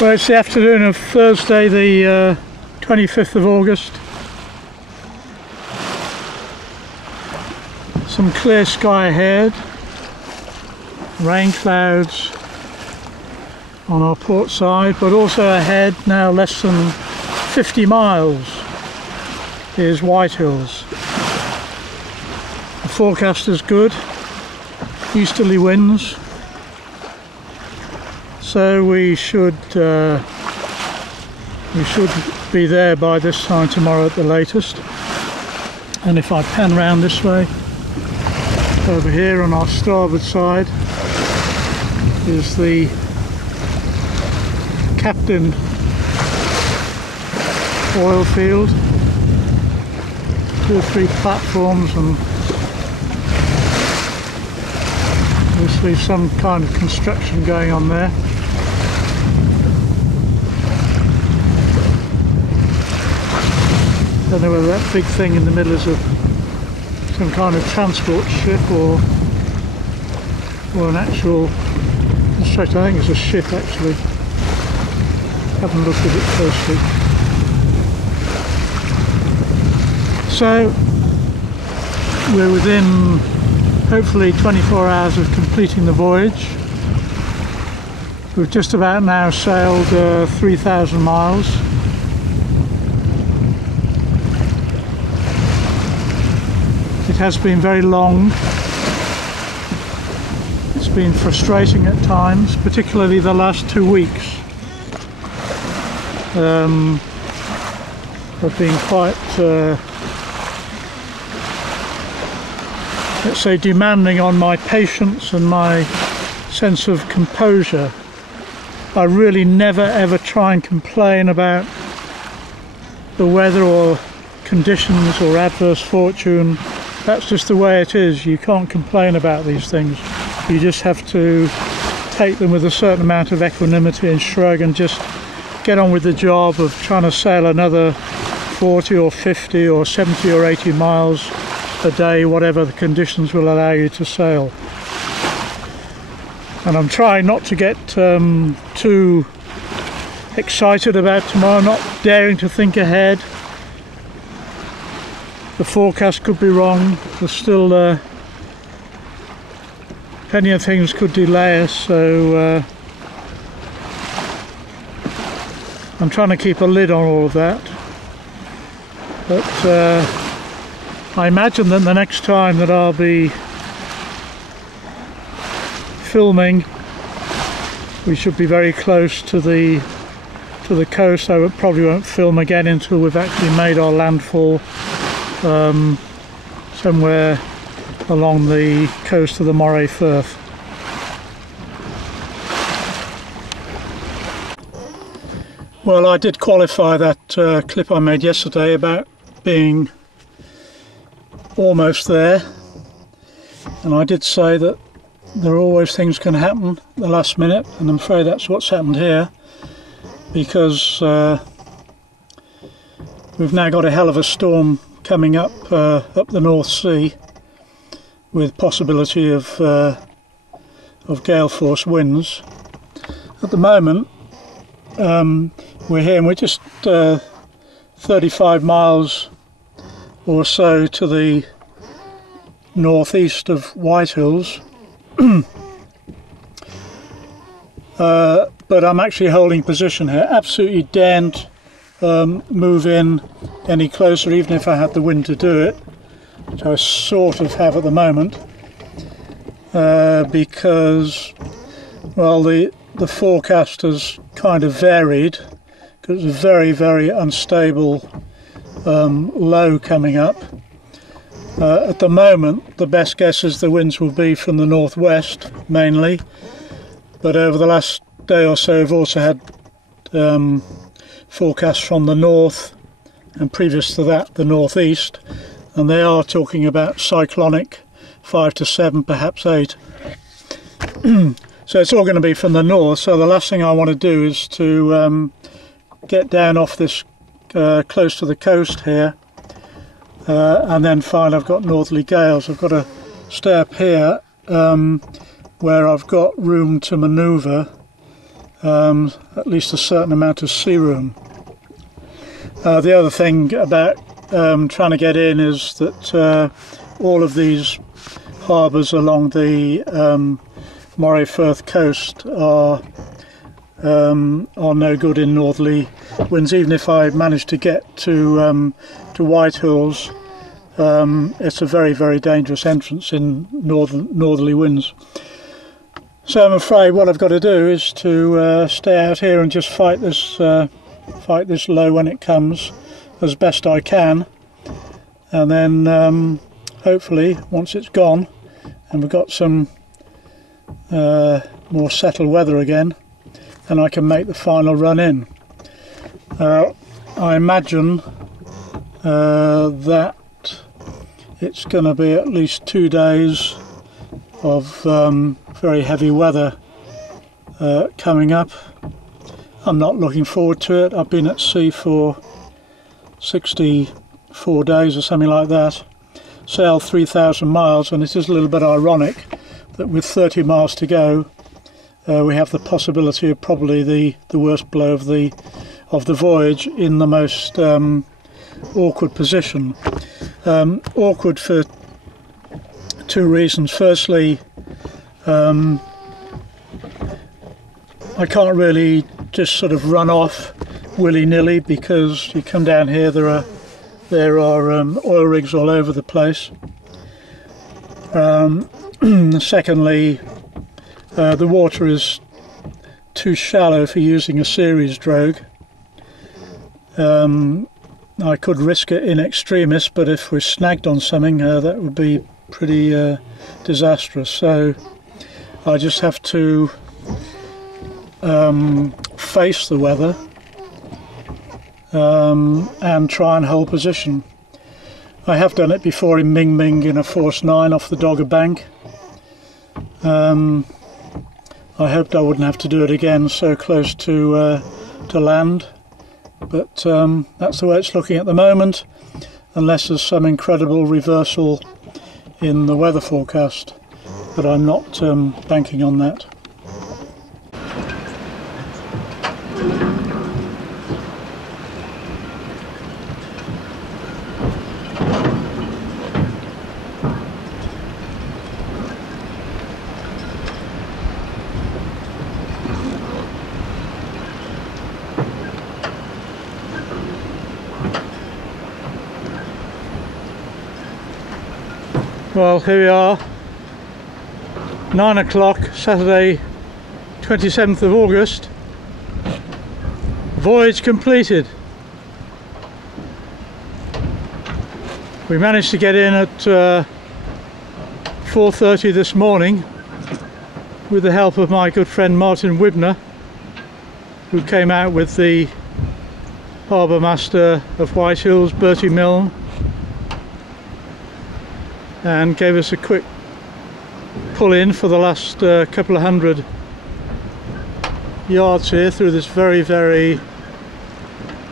Well, it's the afternoon of Thursday, the 25th of August. Some clear sky ahead, rain clouds on our port side, but also ahead, now less than 50 miles, is Whitehills. The forecast is good, easterly winds, so we should be there by this time tomorrow at the latest. And if I pan round this way, over here on our starboard side is the Captain oil field, 2 or 3 platforms, and obviously some kind of construction going on there. I don't know whether that big thing in the middle is some kind of transport ship or an actual construction. I think it's a ship actually. Haven't looked at it closely. So we're within hopefully 24 hours of completing the voyage. We've just about now sailed 3,000 miles. It has been very long. It's been frustrating at times, particularly the last 2 weeks. I've been quite, let's say, demanding on my patience and my sense of composure. I really never ever try and complain about the weather or conditions or adverse fortune. That's just the way it is. You can't complain about these things. You just have to take them with a certain amount of equanimity and shrug and just get on with the job of trying to sail another 40 or 50 or 70 or 80 miles a day, whatever the conditions will allow you to sail. And I'm trying not to get too excited about tomorrow, not daring to think ahead. The forecast could be wrong. There's still plenty of things could delay us, so I'm trying to keep a lid on all of that. But I imagine that the next time that I'll be filming, we should be very close to the coast. I probably won't film again until we've actually made our landfall somewhere along the coast of the Moray Firth. Well, I did qualify that clip I made yesterday about being almost there, and I did say that there are always things can happen at the last minute, and I'm afraid that's what's happened here, because we've now got a hell of a storm coming up the North Sea, with possibility of gale force winds. At the moment we're here and we're just 35 miles or so to the northeast of Whitehills, but I'm actually holding position here. Absolutely daren't move in any closer, even if I had the wind to do it, which I sort of have at the moment, because, well, the forecast has kind of varied, because it's a very, very unstable low coming up. At the moment, the best guess is the winds will be from the northwest mainly, but over the last day or so we've also had forecasts from the north, and previous to that the northeast, and they are talking about cyclonic 5 to 7, perhaps 8. So it's all going to be from the north. So the last thing I want to do is to get down off this close to the coast here, and then find I've got northerly gales. I've got to stay up here where I've got room to manoeuvre at least a certain amount of sea room. The other thing about trying to get in is that all of these harbours along the Moray Firth coast are no good in northerly winds. Even if I manage to get to Whitehills, it's a very, very dangerous entrance in northerly winds. So I'm afraid what I've got to do is to stay out here and just fight this low when it comes as best I can, and then hopefully once it's gone and we've got some more settled weather again, and I can make the final run in. I imagine that it's going to be at least 2 days of very heavy weather coming up. I'm not looking forward to it. I've been at sea for 64 days or something like that, sailed 3,000 miles, and it is a little bit ironic that with 30 miles to go we have the possibility of probably the worst blow of the voyage in the most awkward position. Awkward for two reasons. Firstly, I can't really just sort of run off willy-nilly, because you come down here, there are oil rigs all over the place. Secondly, the water is too shallow for using a series drogue. I could risk it in extremis, but if we're snagged on something, that would be pretty disastrous. So I just have to face the weather and try and hold position. I have done it before in Mingming in a force 9 off the Dogger Bank. I hoped I wouldn't have to do it again so close to land, but that's the way it's looking at the moment, unless there's some incredible reversal in the weather forecast, but I'm not banking on that. Well, here we are, 9 o'clock, Saturday 27th of August, voyage completed. We managed to get in at 4:30 this morning with the help of my good friend Martin Wibner, who came out with the Harbour Master of Whitehills, Bertie Milne, and gave us a quick pull in for the last couple of hundred yards here through this very, very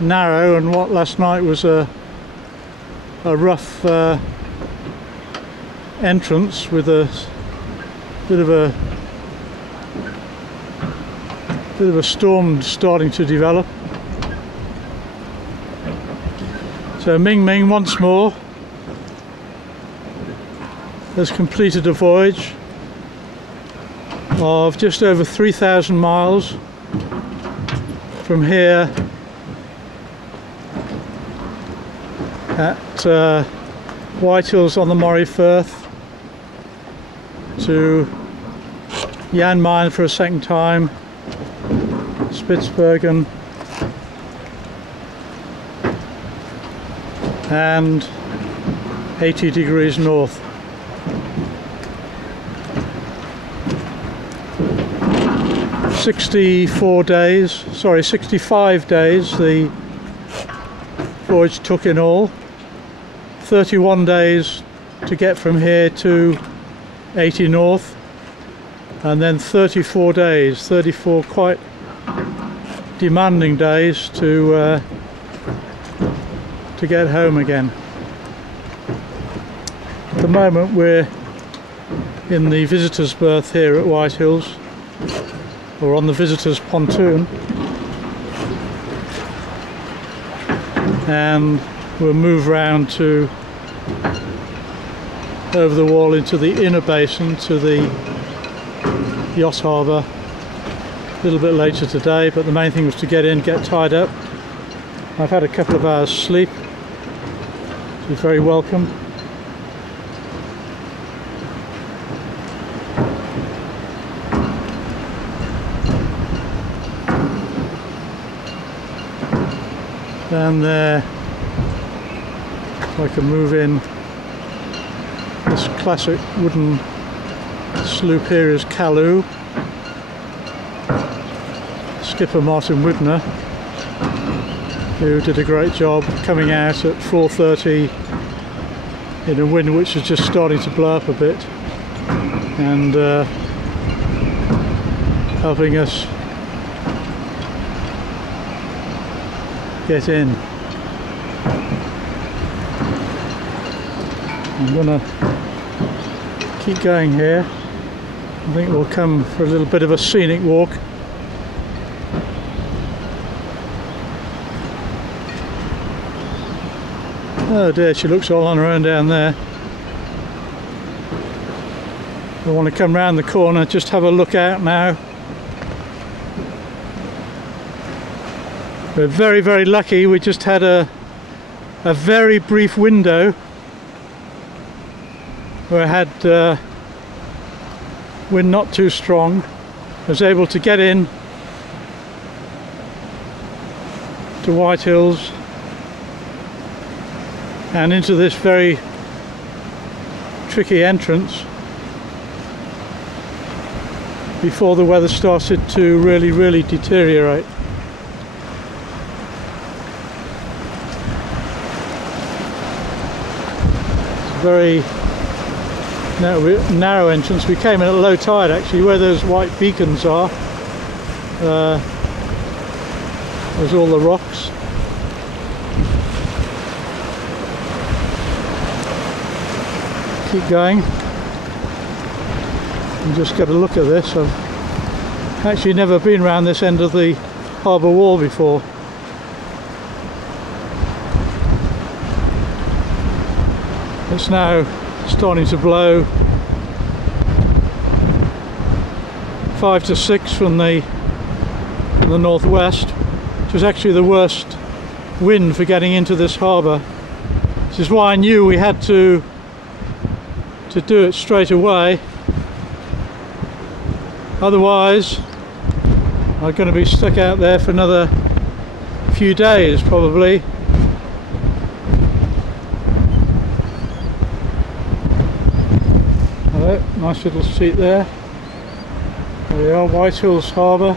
narrow, and what last night was a rough entrance with a bit of a storm starting to develop. So Mingming once more has completed a voyage of just over 3,000 miles from here at Whitehills on the Moray Firth to Jan Mayen for a second time, Spitsbergen, and 80 degrees north. 65 days the voyage took in all. 31 days to get from here to 80 north, and then 34 quite demanding days to get home again. At the moment we're in the visitors' berth here at Whitehills, or on the visitors' pontoon, and we'll move round to over the wall into the inner basin to the yacht harbour a little bit later today, but the main thing was to get in, get tied up. I've had a couple of hours sleep, which is very welcome. Down there, I can move in. This classic wooden sloop here is Calloo. Skipper Martin Widner, who did a great job coming out at 4:30 in a wind which is just starting to blow up a bit, and helping us get in. I'm gonna keep going here. I think we'll come for a little bit of a scenic walk. Oh dear, she looks all on her own down there. I want to come round the corner, just have a look out now. We're very, very lucky. We just had a very brief window where I had wind not too strong. I was able to get in to White Hills and into this very tricky entrance before the weather started to really deteriorate. Very narrow entrance. We came in at low tide actually, where those white beacons are. There's all the rocks. Keep going and just get a look at this. I've actually never been around this end of the harbour wall before. It's now starting to blow 5 to 6 from the northwest, which is actually the worst wind for getting into this harbour. This is why I knew we had to do it straight away. Otherwise, I'm going to be stuck out there for another few days probably. Nice little seat there. There we are, White Hills Harbour.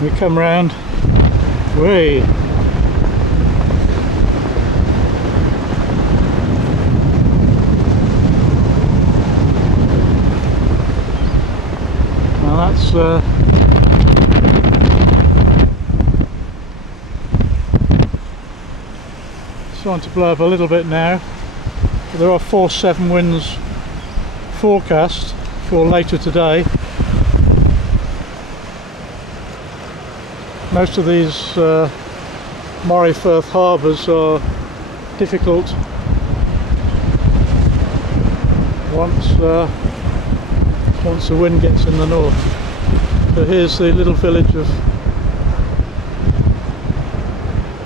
We come round. Way. Now that's starting to blow up a little bit now. There are 4-7 winds forecast for later today. Most of these Moray Firth harbours are difficult once the wind gets in the north. So here's the little village of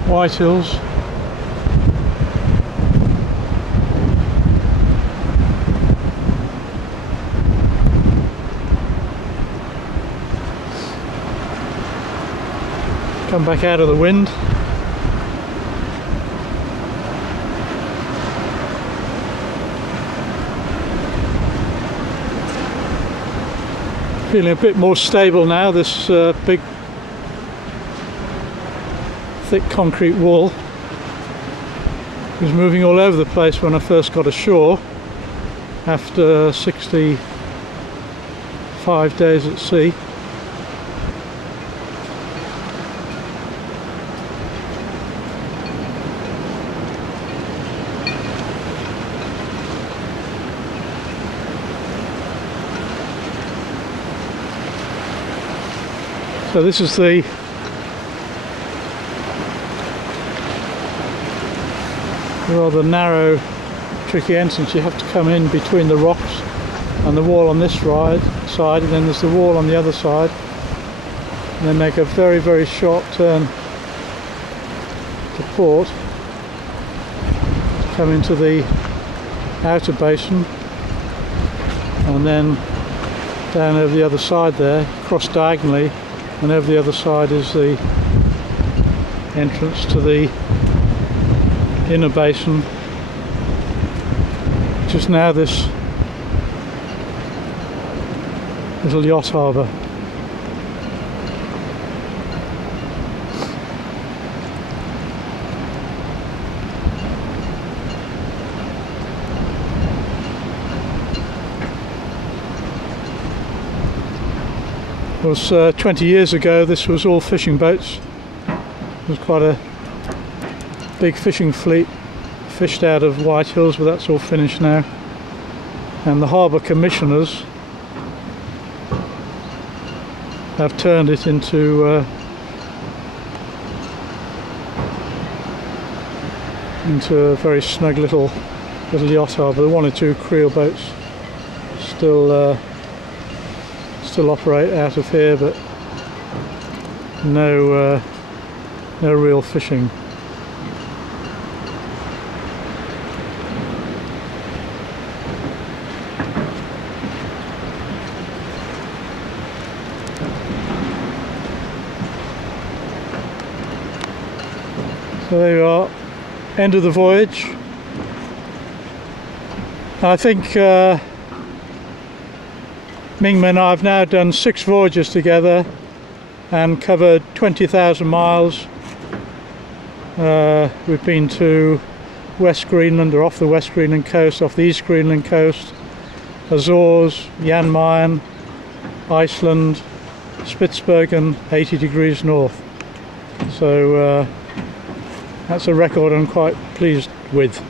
White Hills. Come back out of the wind. Feeling a bit more stable now. This big thick concrete wall was moving all over the place when I first got ashore after 65 days at sea. So this is the rather narrow, tricky entrance. You have to come in between the rocks and the wall on this side, and then there's the wall on the other side, and then make a very, very short turn to port, come into the outer basin, and then down over the other side there, cross diagonally, and over the other side is the entrance to the inner basin, just now this little yacht harbour. It was 20 years ago, this was all fishing boats. It was quite a big fishing fleet, fished out of White Hills, but that's all finished now. And the harbour commissioners have turned it into a very snug little yacht harbour. There are one or two creel boats still operate out of here, but no real fishing. So there you are, end of the voyage. I think Mingming and I have now done 6 voyages together and covered 20,000 miles. We've been to West Greenland, or off the West Greenland coast, off the East Greenland coast, Azores, Jan Mayen, Iceland, Spitsbergen, 80 degrees north. So that's a record I'm quite pleased with.